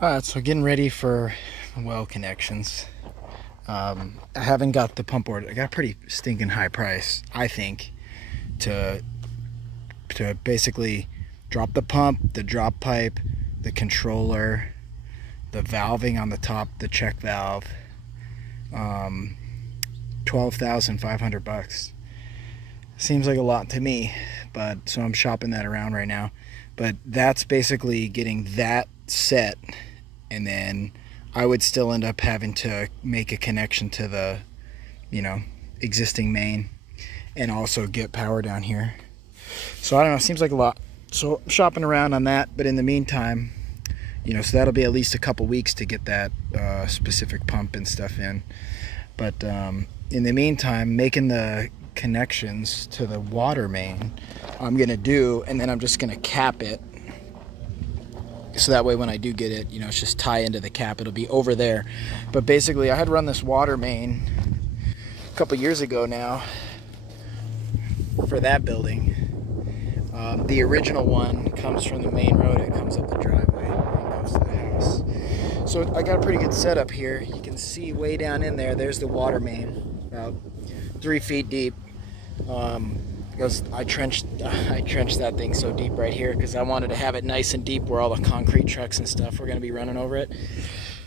So getting ready for well connections. I haven't got the pump order. I got a pretty stinking high price, I think, to basically drop the pump, the drop pipe, the controller, the valving on the top, the check valve. 12,500 bucks. Seems like a lot to me, but so I'm shopping that around right now. But that's basically getting that set, and then I would still end up having to make a connection to the, you know, existing main, and also get power down here. So I don't know. Seems like a lot. So I'm shopping around on that. But in the meantime, so that'll be at least a couple weeks to get that specific pump and stuff in. But in the meantime, making the connections to the water main, I'm gonna do, and then I'm just gonna cap it. So that way, when I do get it, it's just tie into the cap. It'll be over there. But basically, I had run this water main a couple years ago now for that building. The original one comes from the main road. It comes up the driveway and goes to the house. So I got a pretty good setup here. You can see way down in there, there's the water main, about 3 feet deep. Because I trenched that thing so deep right here because I wanted to have it nice and deep where all the concrete trucks and stuff were going to be running over it.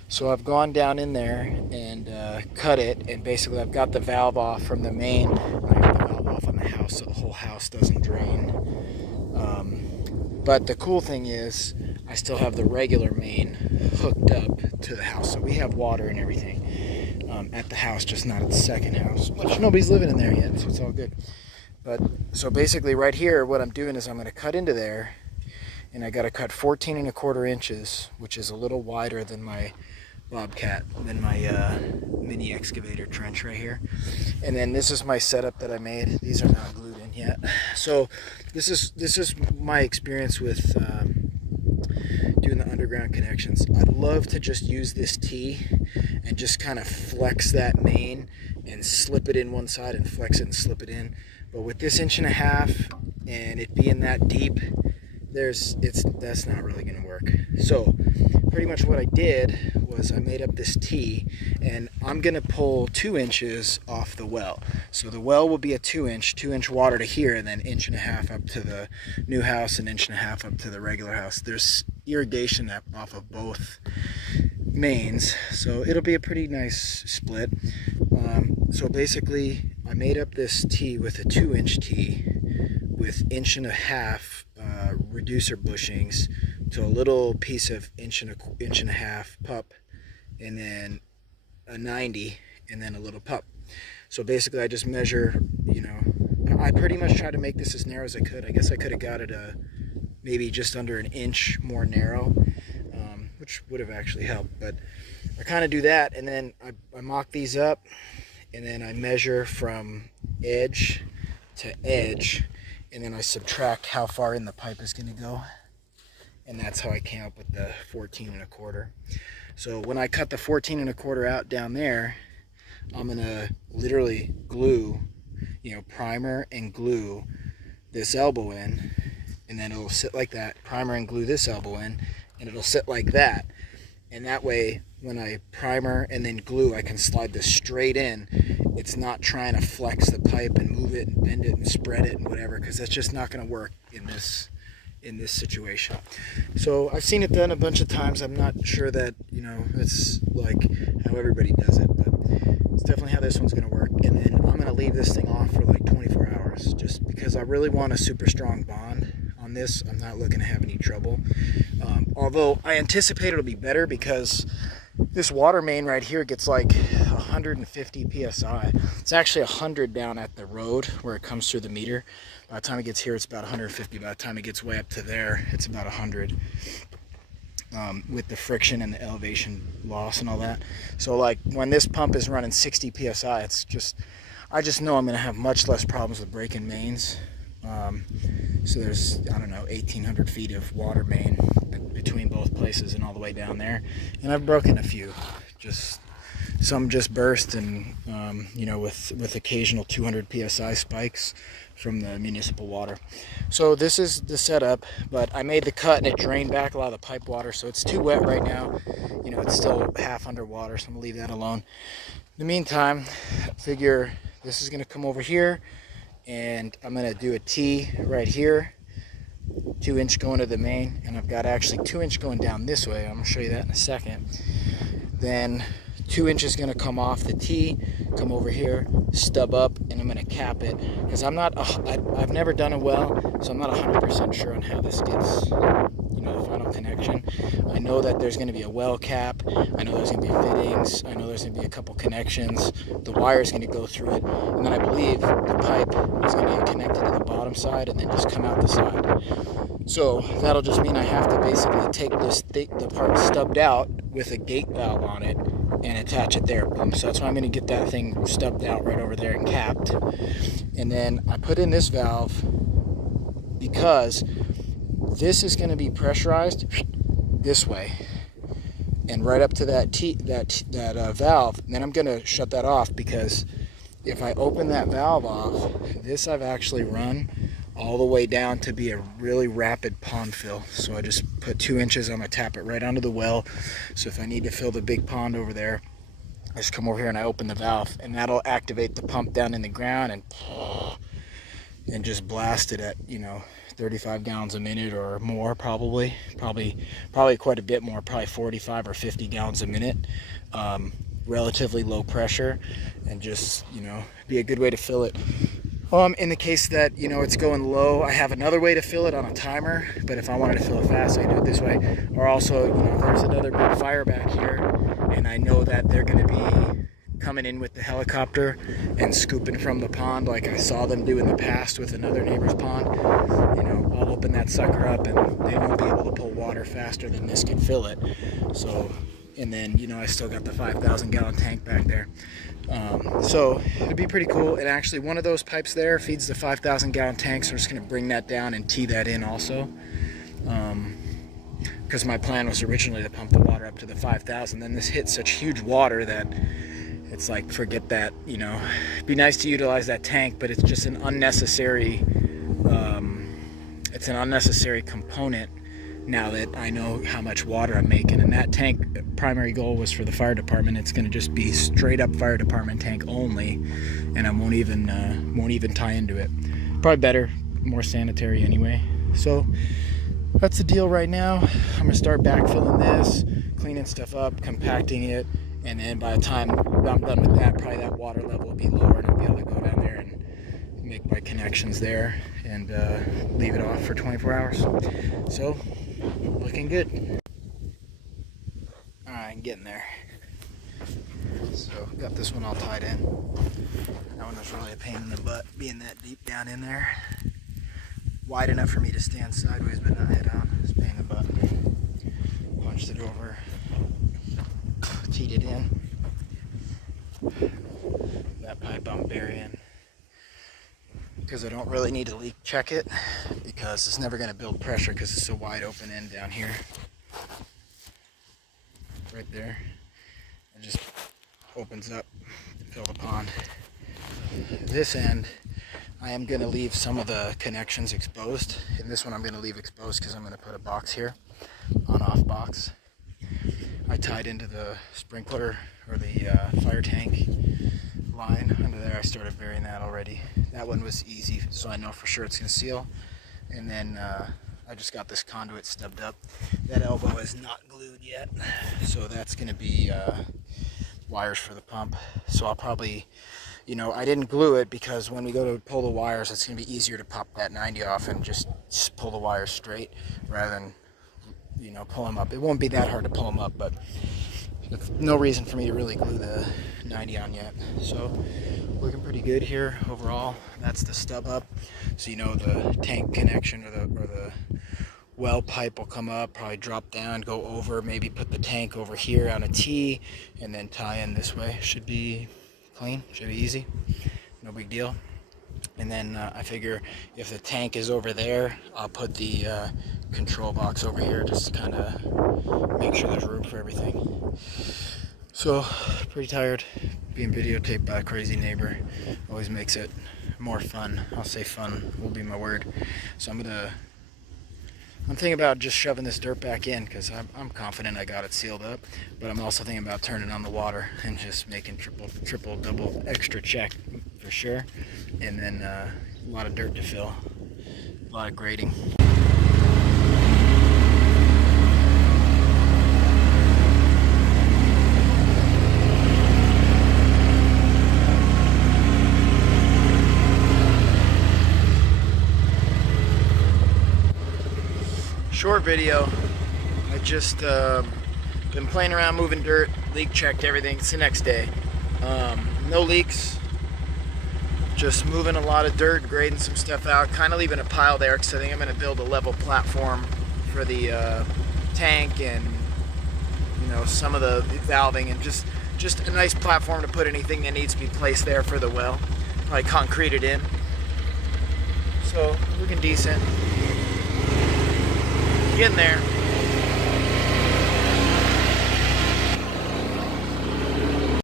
So I've gone down in there and cut it, and basically I've got the valve off from the main. I got the valve off on the house so the whole house doesn't drain. But the cool thing is I still have the regular main hooked up to the house, so we have water and everything at the house, just not at the second house, which nobody's living in there yet, so it's all good. But so basically right here, what I'm doing is I'm going to cut into there, and I got to cut 14 1/4 inches, which is a little wider than my Bobcat, than my mini excavator trench right here. And then this is my setup that I made. These are not glued in yet. So this is my experience with doing the underground connections. I'd love to just use this T and just kind of flex that main and slip it in one side and flex it and slip it in. But with this 1.5 inches and it being that deep, that's not really going to work. So pretty much what I did was I made up this T, and I'm going to pull 2 inches off the well. So the well will be a 2-inch water to here, and then 1.5 inches up to the new house and 1.5 inches up to the regular house. There's irrigation off of both mains, so it'll be a pretty nice split. So basically I made up this T with a 2-inch T with 1.5 inches reducer bushings to a little piece of 1.5 inch pup, and then a 90, and then a little pup. So basically I just measure, I pretty much try to make this as narrow as I could. I guess I could have got it maybe just under 1 inch more narrow, which would have actually helped. But I kind of do that, and then I mock these up, and then I measure from edge to edge, and then I subtract how far in the pipe is going to go. And that's how I came up with the 14 1/4. So when I cut the 14 1/4 out down there, I'm going to literally glue, primer and glue this elbow in, and then it'll sit like that. Primer and glue this elbow in, and it'll sit like that. And that way, when I primer and then glue, I can slide this straight in. It's not trying to flex the pipe and move it and bend it and spread it and whatever, because that's just not going to work in this situation. So I've seen it done a bunch of times. I'm not sure that, it's like how everybody does it, but it's definitely how this one's going to work. And then I'm going to leave this thing off for like 24 hours just because I really want a super strong bond on this. I'm not looking to have any trouble. Although I anticipate it'll be better because this water main right here gets like 150 psi. It's actually 100 down at the road where it comes through the meter. By the time it gets here, it's about 150. By the time it gets way up to there, it's about 100. With the friction and the elevation loss and all that. So like when this pump is running 60 psi, I just know I'm going to have much less problems with breaking mains. So there's, 1,800 feet of water main between both places and all the way down there. And I've broken a few, just some just burst, and you know, with occasional 200 psi spikes from the municipal water. So this is the setup, but I made the cut and it drained back a lot of the pipe water, so it's too wet right now. You know, it's still half underwater, so I'm gonna leave that alone. In the meantime, figure this is gonna come over here, and I'm gonna do a T right here, 2-inch going to the main, and I've got actually 2-inch going down this way. I'm gonna show you that in a second. Then 2 inches gonna come off the T, come over here, stub up, and I'm gonna cap it, because I've never done a well, so I'm not 100% sure on how this gets, you know, the final connection. I know that there's gonna be a well cap, I know there's gonna be fittings, I know there's gonna be a couple connections, the wire's gonna go through it, and then I believe the pipe is gonna get connected to the bottom side and then just come out the side. So that'll just mean I have to basically take the part stubbed out with a gate valve on it and attach it there. So that's why I'm going to get that thing stubbed out right over there and capped. And then I put in this valve because this is going to be pressurized this way and right up to that valve. And then I'm going to shut that off, because if I open that valve off, this I've actually run all the way down to be a really rapid pond fill. So I just put 2 inches, I'm gonna tap it right onto the well. So if I need to fill the big pond over there, I just come over here and I open the valve, and that'll activate the pump down in the ground and just blast it at, you know, 35 gallons a minute or more, probably quite a bit more, probably 45 or 50 gallons a minute. Relatively low pressure, and just, you know, be a good way to fill it. In the case that, you know, it's going low, I have another way to fill it on a timer, but if I wanted to fill it fast, I do it this way. Or also, you know, there's another big fire back here, and I know that they're going to be coming in with the helicopter and scooping from the pond like I saw them do in the past with another neighbor's pond. You know, I'll open that sucker up and they won't be able to pull water faster than this can fill it. So, and then, you know, I still got the 5,000 gallon tank back there. So it'd be pretty cool. And actually one of those pipes there feeds the 5,000 gallon tank, so I'm just going to bring that down and tee that in also. Because my plan was originally to pump the water up to the 5,000. Then this hit such huge water that it's like, forget that, you know. It'd be nice to utilize that tank, but it's just an unnecessary, it's an unnecessary component now that I know how much water I'm making. And that tank, primary goal was for the fire department. It's going to just be straight up fire department tank only, and I won't even tie into it. Probably better, more sanitary anyway. So that's the deal right now. I'm gonna start backfilling this, cleaning stuff up, compacting it, and then by the time I'm done with that, probably that water level will be lower, and I'll be able to go down there and make my connections there and leave it off for 24 hours. So, looking good. Alright, getting there. So, got this one all tied in. That one was really a pain in the butt, being that deep down in there. Wide enough for me to stand sideways but not head on. It's a pain in the butt. Punched it over, teed it in. That pipe I'm burying because I don't really need to leak check it, because it's never going to build pressure because it's a wide open end down here. Right there. It just opens up to fill the pond. This end, I am going to leave some of the connections exposed, and this one I'm going to leave exposed because I'm going to put a box here, on-off box. I tied into the sprinkler or the fire tank line under there. I started burying that already. That one was easy, so I know for sure it's going to seal. And then I just got this conduit stubbed up. That elbow is not glued yet, so that's going to be wires for the pump. So I'll probably, you know, I didn't glue it because when we go to pull the wires, it's going to be easier to pop that 90 off and just pull the wires straight rather than, you know, pull them up. It won't be that hard to pull them up, but there's no reason for me to really glue the 90 on yet. So looking pretty good here overall. That's the stub up. So, you know, the tank connection or the well pipe will come up, probably drop down, go over, maybe put the tank over here on a T, and then tie in this way. Should be clean, should be easy, no big deal. And then I figure if the tank is over there, I'll put the control box over here just to kind of make sure there's room for everything. So, pretty tired. Being videotaped by a crazy neighbor always makes it more fun. I'll say fun will be my word. So I'm thinking about just shoving this dirt back in because I'm confident I got it sealed up. But I'm also thinking about turning on the water and just making triple, double, extra check for sure. And then a lot of dirt to fill, a lot of grading. Short video. I just been playing around moving dirt, leak checked everything. It's the next day. No leaks. Just moving a lot of dirt, grading some stuff out, kind of leaving a pile there because I think I'm going to build a level platform for the tank and some of the valving, and just a nice platform to put anything that needs to be placed there for the well. Probably concrete it in. So looking decent. Getting there.